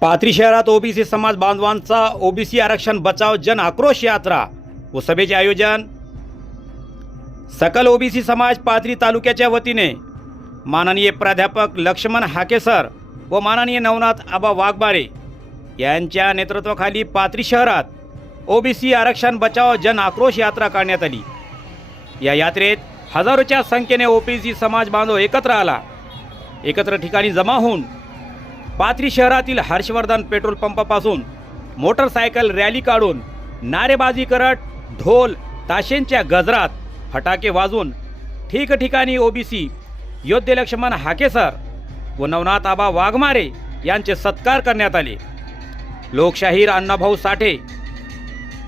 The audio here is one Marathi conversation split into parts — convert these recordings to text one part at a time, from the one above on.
पाथरी शहरात ओबीसी समाज बांधवांचा ओबीसी आरक्षण बचाव जन आक्रोश यात्रा व सभेचे आयोजन. सकल ओबीसी समाज पाथरी तालुक्याच्या वतीने माननीय प्राध्यापक लक्ष्मण हाकेसर व माननीय नवनाथ आबा वाघबारे यांच्या नेतृत्वाखाली पाथरी शहरात ओबीसी आरक्षण बचाव जन आक्रोश यात्रा काढण्यात आली. या यात्रेत हजारोच्या संख्येने ओबीसी समाज बांधव एकत्र आला. एकत्र ठिकाणी जमा होऊन पाथरी शहरातील हर्षवर्धन पेट्रोल पंपापासून मोटरसायकल रॅली काढून नारेबाजी करत ढोल ताशेंच्या गजरात फटाके वाजवून ठिकठिकाणी ओबीसी योद्धे लक्ष्मण हाकेसर व नवनाथ आबा वाघमारे यांचे सत्कार करण्यात आले. लोकशाहीर अण्णाभाऊ साठे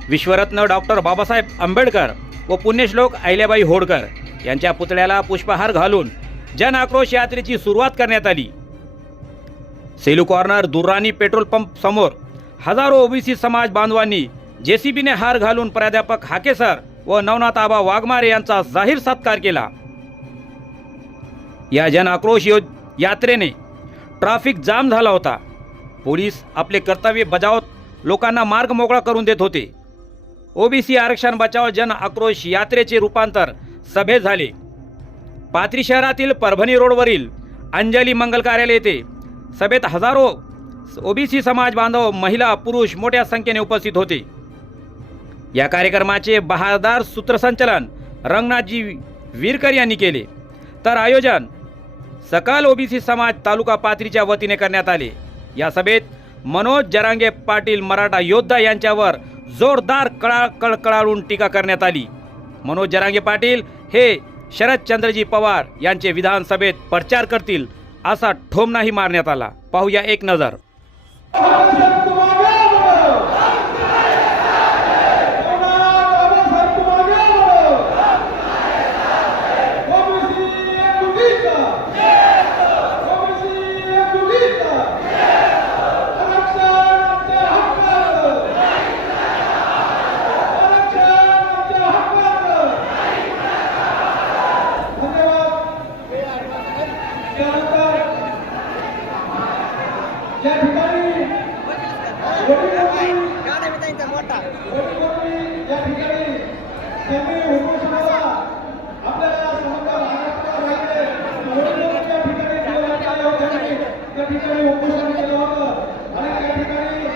विश्वरत्न डॉक्टर बाबासाहेब आंबेडकर व पुण्यश्लोक अहिल्याबाई होडकर यांच्या पुतळ्याला पुष्पहार घालून जन आक्रोश यात्रेची सुरुवात करण्यात आली. Selu corner Durrani petrol pump समोर हजारो ओबीसी समाज बांधवांनी जेसीबीने हार घालून प्राध्यापक हाकेसर व नवनाथ आबा वाघमारे यांचा जाहीर सत्कार केला. या जन आक्रोश यो यात्रेने ट्रॅफिक जाम झाला होता. पोलीस आपले कर्तव्य बजावत लोकांना मार्ग मोकळा करून देत होते. ओबीसी आरक्षण बचाव जन आक्रोश यात्रेचे रूपांतर सभेत झाले. पाथरी शहरातील परभणी रोडवरील अंजली मंगल कार्यालय येथे सभेत हजारो ओबीसी समाज बांधव महिला पुरुष मोठ्या संख्येने उपस्थित होते. या कार्यक्रमाचे बहादार सूत्रसंचलन रंगनाथजी वीरकर यांनी केले. तर आयोजन सकाल ओबीसी समाज तालुका पातळीच्या वतीने करण्यात आले. या सभेत मनोज जरांगे पाटील मराठा योद्धा यांच्यावर जोरदार कळा कळकळाळून टीका करण्यात आली. मनोज जरांगे पाटील हे शरदचंद्रजी पवार यांचे विधानसभेत प्रचार करतील असा ठोमनाही मारण्यात आला. पाहूया एक नजर या ठिकाणी गाणं बी त्यांचा मोठा या ठिकाणी त्यांनी उपोषणाला आपल्याला समजा महाराष्ट्र राज्य निवडणूक त्या ठिकाणी निवडणूक आयोगाने त्या ठिकाणी उपोषण केलं होतं आणि त्या ठिकाणी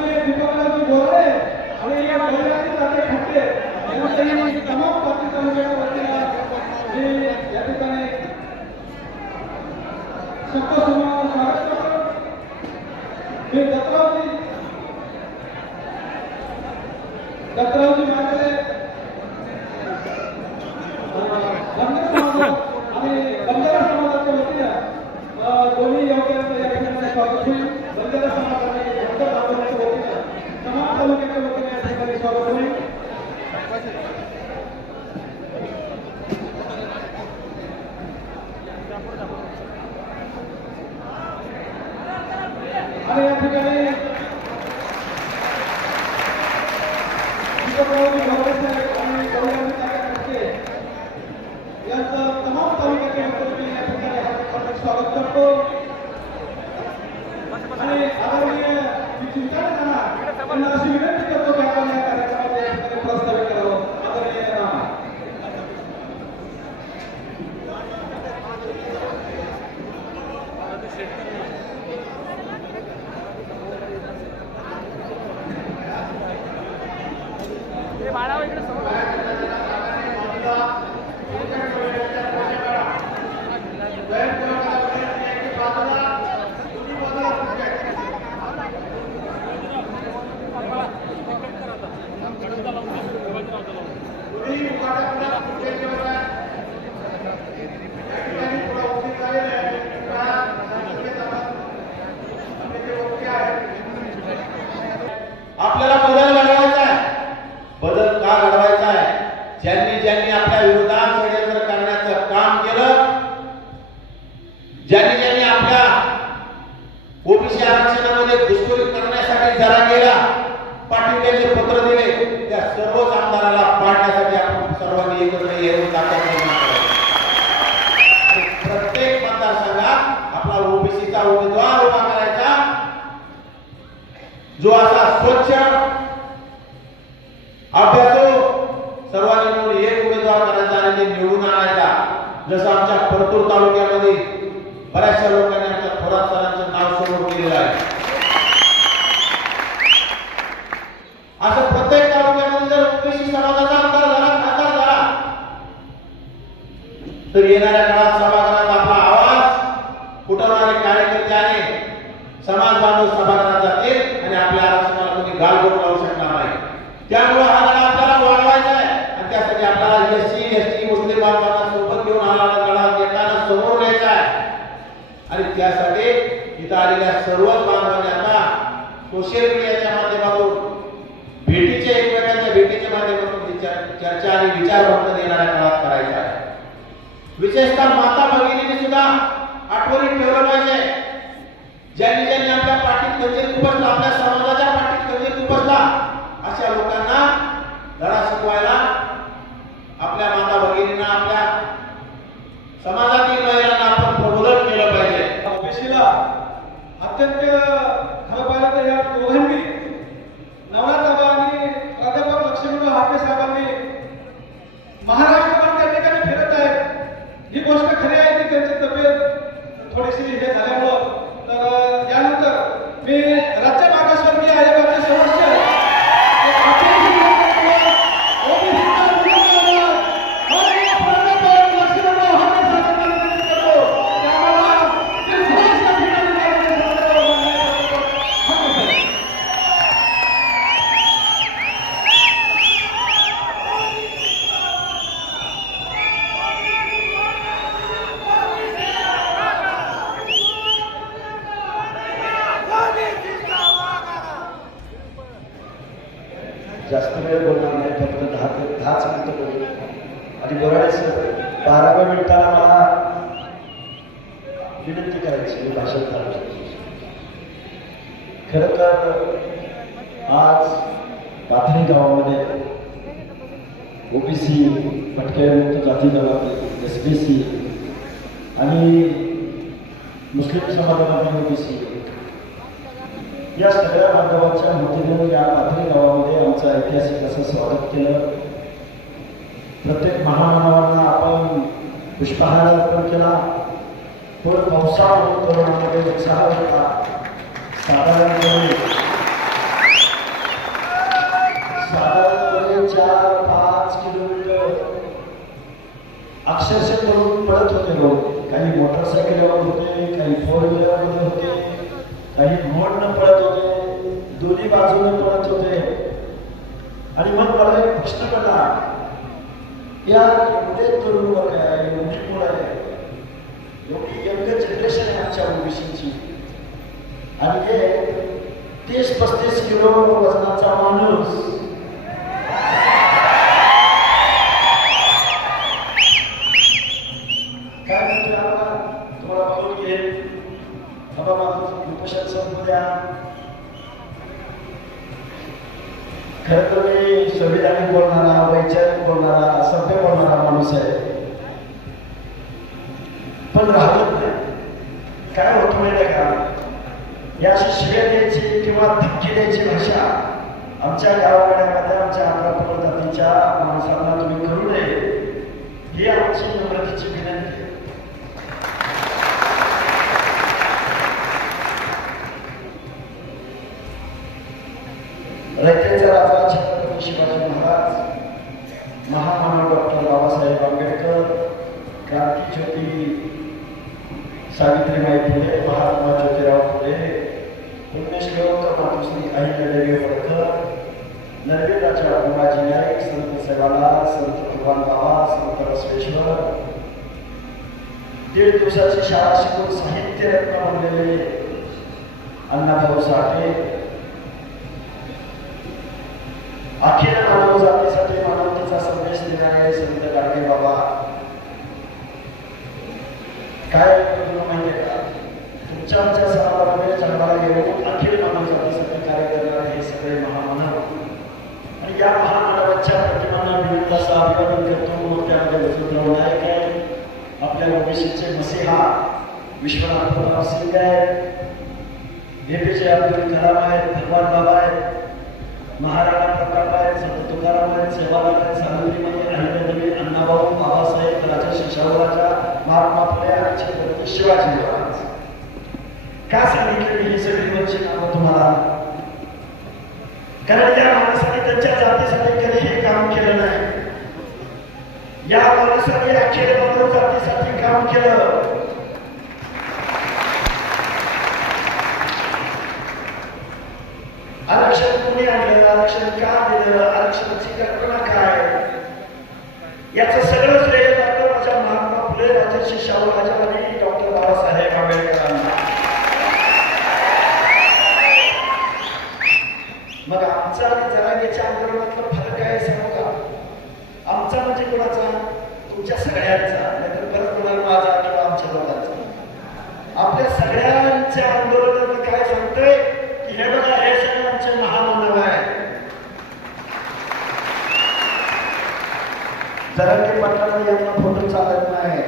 सन्माननीय दीपकरावजी गोरे आणि या महिलांचे जाते खट्टे यांच्याही तमाम पार्टी तालुक्याच्या वतीनं मी या ठिकाणी शब्दसमोर स्वागत करतो मी दत्तरावजी दत्तरावजी मागले बंजारा समाज आणि बंजारा समाजाच्या वतीनं अ, दोन्ही योग्यांचं या ठिकाणी स्वागत होईल बंजारा समाज आणि धनगर बांधवांच्या वतीनं तमाम तालुक्याच्या वतीने या ठिकाणी स्वागत होईल आणि या ठिकाणी दीपकरावजी भोवरे साहेब आणि गौरवजी कार्यकर्ते यांचं तमाम तालुक्याच्या वतीने मी या ठिकाणी हार्दिक स्वागत करतो आणि आदरणीय जी चिंतन करणार त्यांना अशी विनंती करतो की आपण या कार्यक्रमात या ठिकाणी प्रस्तावित करावं आदरणीय राणा आपल्याला बदल घडवायचा आहे बदल का घडवायचा आहे ज्यांनी ज्यांनी आपल्या विरोधात षडयंत्र करण्याचं काम केलं ज्यांनी ज्यांनी आपल्या ओबीसी आरक्षणामध्ये घुसखोरी करण्यासाठी जरा गेला पाठिंब्याचे पत्र दिले त्या सर्वच पाडण्यासाठी आपण सर्वांनी एकत्र येऊन ताकद निर्माण प्रत्येक मतदारसंघात आपला ओबीसीचा उमेदवार उभा करायचा. जो असा स्वच्छ अभ्यासो सर्वांनी म्हणून एक उमेदवार करायचा आणि ते निवडून आणायचा. जसं आमच्या परतूर तालुक्यामध्ये बऱ्याचशा लोकांनी तर येणाऱ्या काळात सभागृहात आपला आवाज फुटवणारे कार्यकर्ते समाज बांधव सभागृहात जातील आणि आपल्या आरक्षणाला कोणी गालबोट लावू शकणार नाही. त्यामुळे हा लढा आपल्याला वाढवायचा आहे. आणि त्यासाठी आपल्याला एससी एसटी मुस्लिम बांधवांना सोबत घेऊन आला लढा एकाला समोर न्यायचा आहे. आणि त्यासाठी इथं आलेल्या सर्वच बांधवांनी आता सोशल मीडियाच्या माध्यमातून भेटीचे एकमेकांच्या भेटीच्या माध्यमातून चर्चा आणि विचार फक्त येणाऱ्या काळात करायचा आहे. विशेषतः माता भगिनीने सुद्धा आठवणीत ठेवलं पाहिजे. ज्यांनी ज्यांनी आपल्या पाठीत खंजीर उपसला आपल्या समाजाच्या पाठीत खंजीर उपसला अशा लोकांना धडा शिकवायला आपल्या माता भगिनींना आपल्या समाजातील महिलांना आपण प्रबोधन केलं पाहिजे. ओबीसीला अत्यंत खरं पाहिलं तर या दोघांनी नवनाथ आणि प्राध्यापक लक्ष्मीराव हाके साहेबांनी महाराष्ट्र त्या ठिकाणी फिरत आहेत ही गोष्ट खरी आहे की त्यांची तब्येत थोडीशी हे झाल्यामुळं तर त्यानंतर मी राज्य आणि बोलायचं. बाराव्या मिनिटाला मला विनंती करायची मी भाषण करायचं. खरं तर आज पाथरी गावामध्ये ओबीसी मुक्त जाती जमाती एस बी सी आणि मुस्लिम समाजामध्ये ओबीसी या सगळ्या बांधवांच्या मदतीने या पाथरी गावामध्ये आमचं ऐतिहासिक असं स्वागत केलं. प्रत्येक महामानवांना आपण पुष्पहार अर्पण केला. पण पावसाळा तरुणांमध्ये उत्साह होता. साधारणपणे साधारणपणे चार पाच किलोमीटर अक्षरशः करून पडत होते लोक. काही मोटरसायकलवर होते काही फोर व्हीलरमध्ये होते काही मोडनं पडत होते दोन्ही बाजूने पडत होते. आणि मग मला एक प्रश्न पडला. या एवढे तरुण वर्ग आहे एवढी मुलं आहे एवढी यंग जनरेशन आहे आमच्या ओबीसीची आणि हे तीस पस्तीस किलो वजनाचा माणूस काय म्हणतोय आम्हाला तुम्हाला बघून घेईल बाबा माझं उपोषण संपू द्या खरं तर मी संविधानिक बोलणारा वैचारिक बोलणारा सभ्य बोलणारा माणूस आहे पण राहत नाही काय होतं माहिती आहे का या अशी शिव्या द्यायची किंवा धमकी द्यायची भाषा आमच्या गावागाड्यामध्ये आमच्या अकरा जातीच्या माणसांना तुम्ही करू नये ही आमची नम्रतेची विनंती आहे रयतेचा राजा छत्रपती शिवाजी महाराज महामानव डॉक्टर बाबासाहेब आंबेडकर क्रांतीज्योती सावित्रीबाई फुले महात्मा ज्योतिराव फुले पुण्यश्लोक मातुश्री अहिल्यादेवी होळकर नरवीराच्या उमाजी नाईक संत सेवाला संत भगवान बाबा संत बसवेश्वर दीड दिवसाची शाळा शिकून साहित्य रत्न बनलेले अण्णाभाऊ साठे देणारे संत गाडगे बाबा। काय माहिती का तुमच्या आमच्या जन्माला येऊन अखिल मानव जातीसाठी कार्य करणारे हे सगळे महामानव आणि या महामानवाच्या प्रतिमांना विरुद्ध असं अभिवादन करतो मोठ्यामध्ये वसंतराव नाईक आहे आपल्या ओबीसीचे मसीहा, विश्वनाथ सिंग आहेत एपीजे अब्दुल कलाम आहेत भगवान बाबा आहेत महाराणा प्रताप आहेत संत तुकाराम आहेत सेवालाल आहेत सावित्रीबाई म्हणजे अण्णाभाऊ बाबासाहेब राजर्षी शाहूराजा महात्मा फुले छत्रपती शिवाजी महाराज. का सांगितले ही सगळी वरची नावं तुम्हाला? कारण या माणसाने त्यांच्या जातीसाठी कधी हे काम केलं नाही. या माणसाने अखिल मानव जातीसाठी काम केलं. आरक्षण कोणी आणलं? आरक्षण का दिलं? याचं सगळं श्रेय जातं माझ्या महात्मा फुले राजर्षी शाहू राजे आणि डॉक्टर बाबासाहेब आंबेडकरांना मग आमचा आणि जरांगेच्या आंदोलनातला फरक आहे सांगू का आमचा म्हणजे कोणाचा तुमच्या सगळ्यांचा नाहीतर परत कोणाला माझा किंवा आमच्या दोघांचा आपल्या सगळ्यांच्या आंदोलनात काय सांगतोय की हे बघा हे सगळे आमचे महामानव आहे जरांगे पाटलांना यांना फोटो चालत नाही.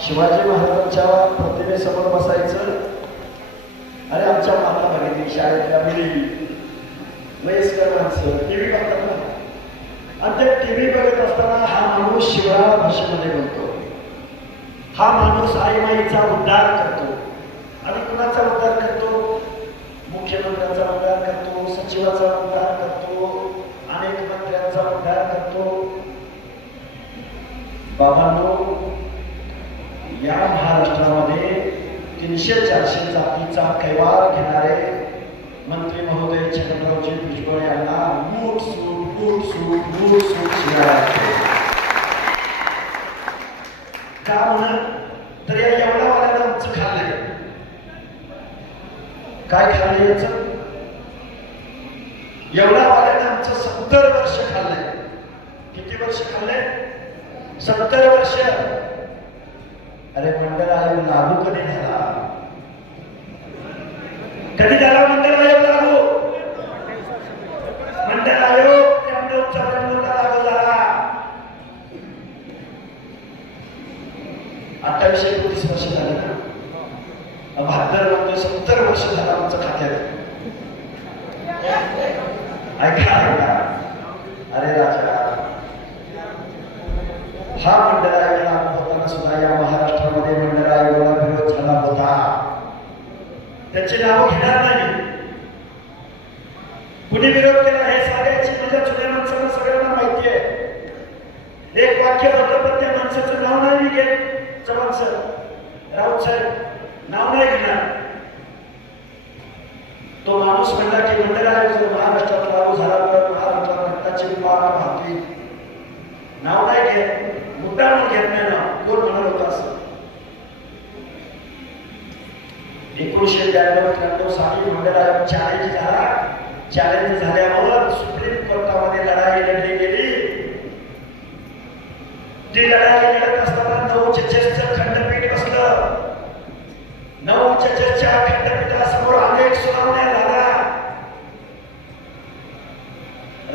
शिवाजी महाराजांच्या प्रतिमेसमोर बसायचं. आणि आमच्या माता भगिनी शाळेतल्या मुली. वयस्कर माणसं टीव्ही बघतात ना. आणि ते टीव्ही बघत असताना हा माणूस शिवराळ भाषेमध्ये बोलतो. हा माणूस आईमाईचा उद्धार करतो. आणि कुणाचा उद्धार करतो? मुख्यमंत्र्यांचा उद्धार करतो सचिवाचा उद्धार मंत्र्यांचा उद्धार करतो. बाबांनो या महाराष्ट्रामध्ये तीनशे चारशे जातीचा कैवार घेणारे मंत्री महोदय छगनरावजी भुजबळ यांना मूठ सूट मूठ सूट मूठ सूट शिवाय का म्हणून तर या एवढ्या वाल्यानं आमचं खाल्लंय. काय खाल्लं याचं? एवढ्या वाल्यानं आमचं सत्तर वर्ष खाल्लंय. किती वर्ष खाल्लंय? सत्तर वर्ष. अरे मंडळ आयोग लागू कधी झाला? कधी झाला मंडळ आयोग लागू? मंडळ आयोग त्यामुळे चौऱ्याण्णवला लागू झाला अठ्ठावीसशे एकोणीस वर्ष झाले ना. बहात्तर म्हणजे सत्तर वर्ष झालं आमचं खात्यात. ऐका ऐका. अरे राजा. हा मंडळ आयोग होताना सुद्धा या महाराष्ट्रामध्ये मंडळ आयोगाला विरोध झाला होता. त्याची नाव घेणार नाही. कुणी विरोध केला हे सांगायची माझ्या जुन्या माणसाला सगळ्यांना माहिती आहे. एक वाक्य होतं पण त्या माणसाचं नाव नाही घेत चव्हाण सर राऊत साहेब नाव नाही घेणार. तो माणूस म्हणला की मंडळ महाराष्ट्रात लागू झाला महाराष्ट्रात रक्ताची वाट वाहते नाव नाही घेत मुद्दा म्हणून घेत नाही ना. कोण म्हणत होता असं? एकोणीशे ब्याण्णव त्र्याण्णव साली मंडळ चॅलेंज झाला. चॅलेंज झाल्यावर सुप्रीम कोर्टामध्ये लढाई लढली गेली. ती लढाई लढत असताना नऊ जजेसचं खंडपीठ बसलं. नऊ जजेसच्या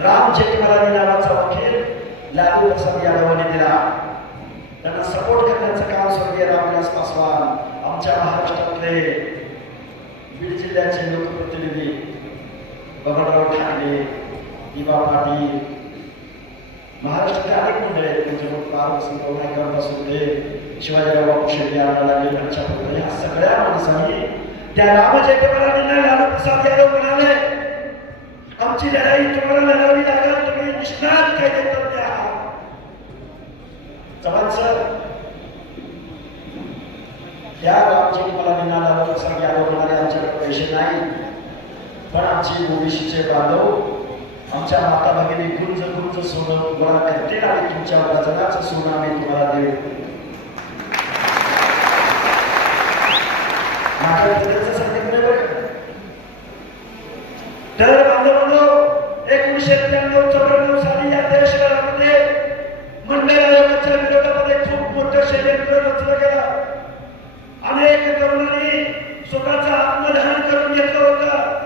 राम जेठमलानी नावाचा वकील लालू प्रसाद यादवाने दिला. त्यांना सपोर्ट करण्याचं काम स्वर्गीय रामविलास पासवान आमच्या महाराष्ट्रातले बीड जिल्ह्याचे लोकप्रतिनिधी बबनराव ठाकरे दिवा पाटील. महाराष्ट्रातले अनेक मंडळी आहेत म्हणजे मग पार वसंतराव नाईकांपासून ते शिवाजीराव बापू शेट्टी आला लागले पंचापत्र या सगळ्या माणसांनी त्या राम जेठमलानींना लालू प्रसाद यादव म्हणाले आमची लढाई तुम्हाला लढावी लागेल तुम्ही निष्णात कायदेतज्ञ आहात चव्हाण सर या मला आमच्याकडे पैसे नाही पण आमची ओबीसीचे बांधव आमच्या माता भगिनी गुंज गुंज सोनं गोळा करतील आणि तुमच्या वजनाचं सोनं आम्ही तुम्हाला देऊ. माझ्या त्र्याण्णव चौऱ्याण्णव साली या देशभरामध्ये मंडळ आयोगाच्या विरोधामध्ये खूप मोठं षडयंत्र रचलं गेला. अनेक तरुणांनी स्वतःचा आत्मदहन करून घेतलं होतं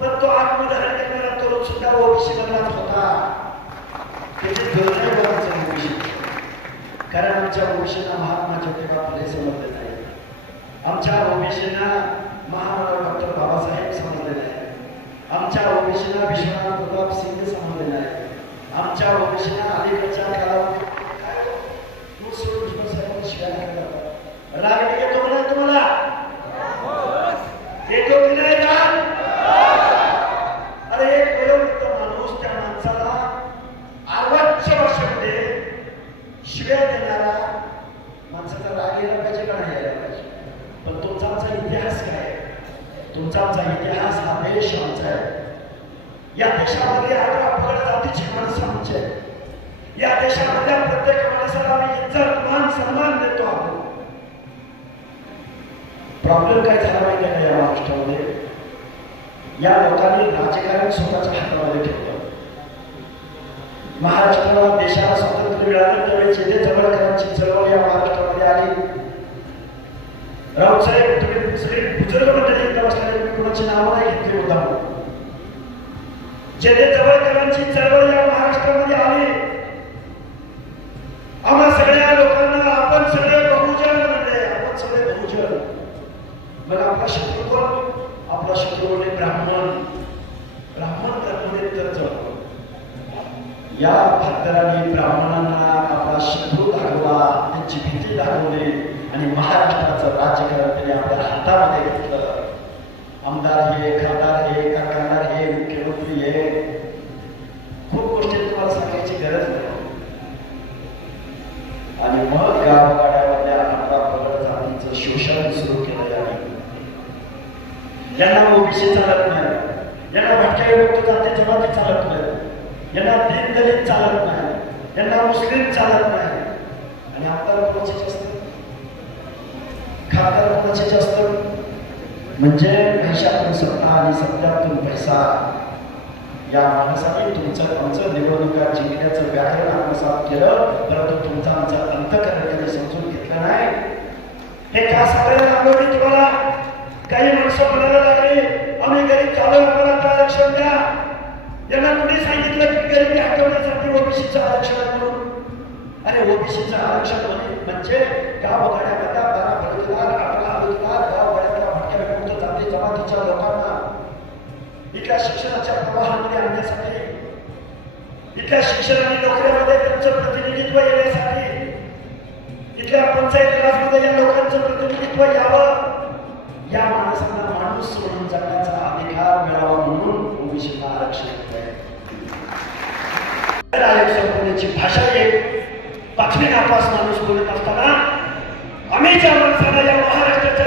पण तो आत्मदहन करणारा तरुण सुद्धा ओबीसी मधलाच होता. त्याचे धोरण आमचं ओबीसी. कारण आमच्या ओबीसीना महात्मा ज्योतिबा फुले समजले नाही आमच्या ओबीसीना महाराणा डॉक्टर बाबासाहेब समजले नाही आमच्या ओबीसीना विश्वनाथ प्रताप सिंग समजले नाही आमच्या ओबीसीला अलीकडच्या काळामध्ये काय हो? तू सोड विश्वसाहेब शिवाय करतात. राग मिळालं त्यावेळी चळवळ या महाराष्ट्रामध्ये आली. राऊतसाहेब तुम्ही सगळे बुजुर्ग मंडळी इथं बसलेले मी कोणाची नावं नाही घेतली होता. जेथे जवळकरांची चळवळ या महाराष्ट्रामध्ये आली. आम्हा सगळ्या लोकांना आपण सगळे बहुजन म्हणले आपण सगळे बहुजन. मग आपला शत्रू कोण आपला शत्रू म्हणजे ब्राह्मण. ब्राह्मण तर धर्माने तर जळतो या भक्तरांनी ब्राह्मणांना आपला शत्रू दाखवला त्यांची भीती दाखवली आणि महाराष्ट्राचं राजकारण त्यांनी आपल्या हातामध्ये घेतलं. आमदार हे खासदार हे कारखानदार हे मुख्यमंत्री हे. खूप गोष्टी तुम्हाला सांगायची गरज नाही. आणि मग गावगाड्यामधल्या आपला पगड जातीचं शोषण सुरू केलं याने. यांना ओबीसी चालत नाही. यांना भटक्या विमुक्त जाती जमाती चालत नाही. यांना दीन दलित चालत नाही. यांना मुस्लिम चालत नाही. आणि आमदार कोणाचे जास्त. खासदार कोणाचे जास्त. म्हणजे पैशातून सत्ता आणि सत्यातून पैसा या माणसाने तुमचं आमचं निवडणुका जिंकण्याचं व्याकरण आत्मसात केलं परंतु तुमचा आमचा अंत करण्याने समजून घेतला नाही. हे का सगळ्या रांगोळी तुम्हाला. काही माणसं म्हणायला लागली आम्ही गरीब झालो आम्हाला आरक्षण द्या. त्यांना कुठे सांगितलं की गरिबी हटवण्यासाठी ओबीसीचं आरक्षण आहे म्हणून अरे ओबीसीचं आरक्षण म्हणे- म्हणजे गावगाड्यामधल्या बारा बलुतेदार अठरा बलुतेदार गावगाड्यातल्या भटक्या विमुक्त जाती जमातीच्या लोकांना. इथल्या शिक्षणाच्या प्रवाहामध्ये आणण्यासाठी. इथल्या शिक्षण आणि नोकऱ्यामध्ये त्यांचं प्रतिनिधित्व येण्यासाठी. इथल्या पंचायत राजमध्ये या लोकांचं प्रतिनिधित्व यावं. या माणसांना माणूस सोडून जगण्याचा अधिकार मिळावा म्हणून ओबीसीला आरक्षण. संपवण्याची भाषा एक पाचवी नापास माणूस बोलत असताना आम्ही ज्या माणसाला या महाराष्ट्राच्या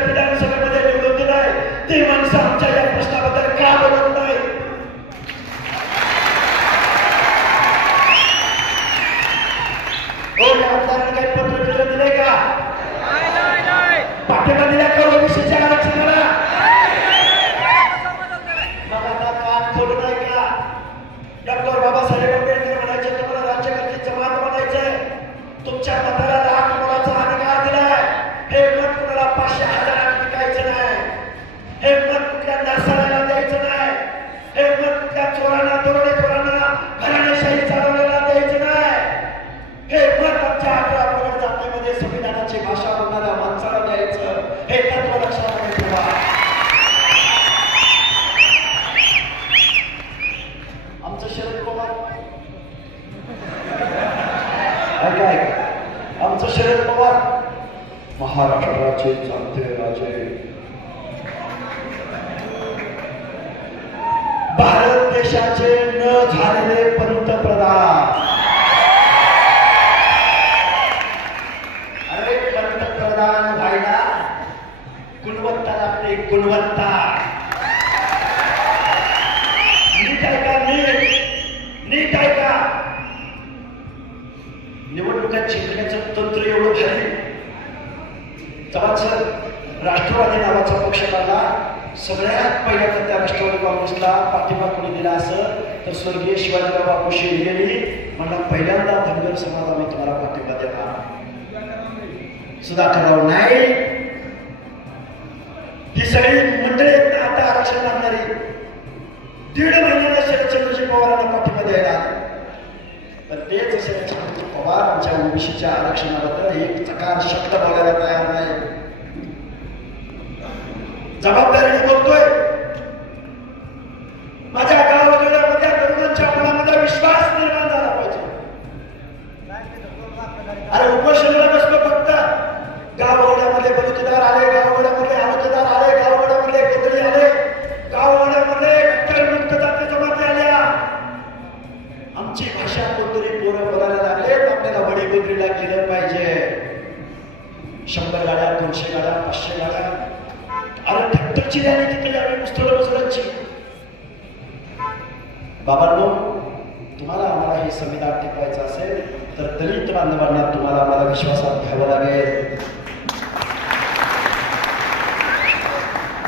निवडणुका जिंकण्याचं तंत्र एवढं भारी तेव्हाच राष्ट्रवादी नावाचा पक्ष काढला सगळ्यात पहिल्यांदा त्या राष्ट्रवादी काँग्रेसला पाठिंबा कोणी दिला असं तर स्वर्गीय शिवाजीराव बापू शेळगेनी म्हणला पहिल्यांदा धनगर समाज आम्ही तुम्हाला पाठिंबा देणार. सुधाकरराव नाही ही सगळी मंडळी आता आरक्षण लागणारी दीड महिन्याला शरदचंद्रजी पवारांना पाठिंबा द्यायला तर पण तेच शरदचंद्रजी पवार आमच्या ओबीसीच्या आरक्षणाबद्दल एक चकार शब्द बोलायला तयार नाही. जबाबदारीने बोलतोय.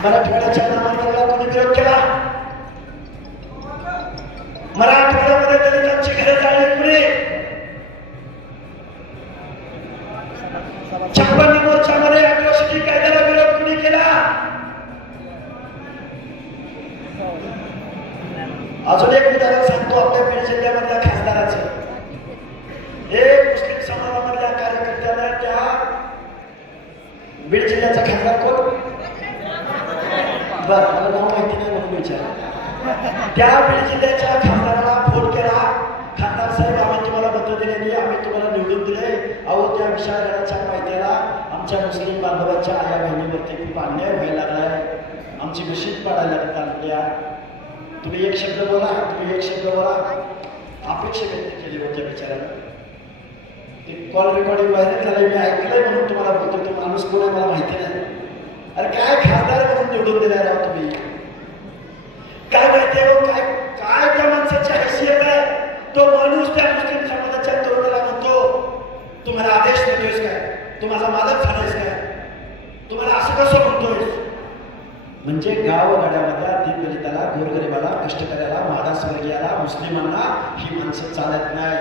मराठवाड्याच्या नामांतराला कोणी विरोध केला. मराठवाड्यामध्ये दलितांची घरे जाळली पुढे. छप्पन मोर्चामध्ये अट्रॉसिटी कायद्याला विरोध कुणी केला अजून एक उदाहरण सांगतो आपल्या बीड जिल्ह्यामधल्या खासदाराचं एक मुस्लिम समाजामधल्या कार्यकर्त्याला त्या बीड जिल्ह्याचा खासदार कोण बर मला नाव माहिती नाही म्हणून त्या जिल्ह्याच्या खासदाराला फोन केला. खासदार साहेब आम्ही तुम्हाला पत्र दिलेली आम्ही तुम्हाला निवडून दिले. अहो त्या विषयाच्या पायथ्याला आमच्या मुस्लिम बांधवांच्या आया बहिणीवरती खूप अन्याय व्हायला लागलाय आमची मशीद पाडायला लागत आपल्या तुम्ही एक शब्द बोला तुम्ही एक शब्द बोला. अपेक्षा व्यक्त केली होत्या बिचाऱ्यानं ते कॉल रेकॉर्डिंग व्हायरल झालं मी ऐकलंय म्हणून तुम्हाला बोलतो तो माणूस कोण आहे मला माहिती नाही. अरे काय खासदार म्हणून निवडून दिलाय राव तुम्ही? काय माहिती आहे हो, काय काय त्या माणसाची हैसियत आहे? तो माणूस त्या मुस्लिम समाजाच्या तरुणाला म्हणतो तुम्हाला आदेश देतोयस काय? तू माझा मालक झालायस काय? तुम्हाला असं कसं म्हणतोयस? म्हणजे गावगाड्यामधल्या दीनदलिताला गोरगरिबाला कष्टकऱ्याला माडासवर्गीयाला मुस्लिमांना ही माणसं चालत नाही.